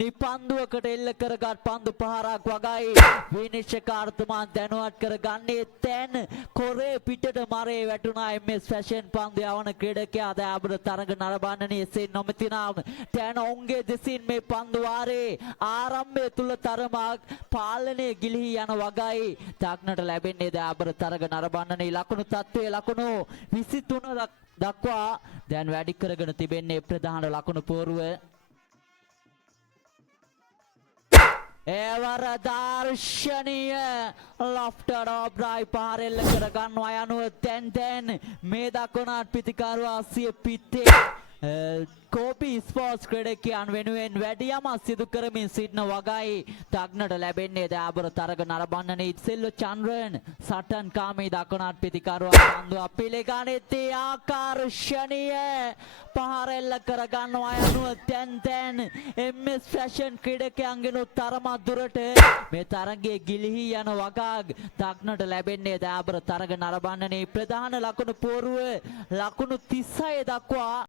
නිපන්දුවකට එල්ල කරගත් පන්දු පහරක් වගයි විනිශ්චයකාරතුමා දැනුවත් කරගන්නේ දැන් කොරේ පිටට මරේ වැටුණා MS ෆැෂන් පන්දු යවන ක්‍රීඩකයා දයාබර තරග නරඹන්නනේ එසේ නොමැතිනම් දැන් ඔවුන්ගේ දෙසින් මේ පන්දු වාරේ ආරම්භය තුල තරමක් පාලනය ගිලිහි යන වගයි දක්නට ලැබෙන්නේ දයාබර තරග නරඹන්නනේ ලකුණු තත්ත්වයේ ලකුණු 23 දක්වා දැන් වැඩි කරගෙන තිබෙන්නේ ප්‍රධාන ලකුණු පෝරුව එවර දර්ශනීය ලොෆ්ටඩ් ඔබ්‍රායි පාරෙල්ල කර ගන්නවා යනුව දැන් මේ දක්වන පිතිකාරුවා සිය පිටේ කෝපි ස්පෝර්ට්ස් ක්‍රීඩකයන් වෙනුවෙන් වැඩියම සිදු කරමින් සිටින වගයි දක්නට ලැබෙන්නේ දයාබර තරග නරඹන්නනේ සෙල්ව චන්ද්‍රන් සටන් කාමී දක්වන පිතිකාරුවා පන්දුව පිළිගනිති ආකර්ෂණීය පහරෙල්ල කර ගන්නවා යනුව දැන් MS ෆැෂන් ක්‍රීඩකයන්ගෙන තරම දුරට මේ තරගයේ ගිලිහි යන වගක් දක්නට ලැබෙන්නේ දයාබර තරග නරඹන්නනේ ප්‍රධාන ලකුණු පෝරුව ලකුණු 36 දක්වා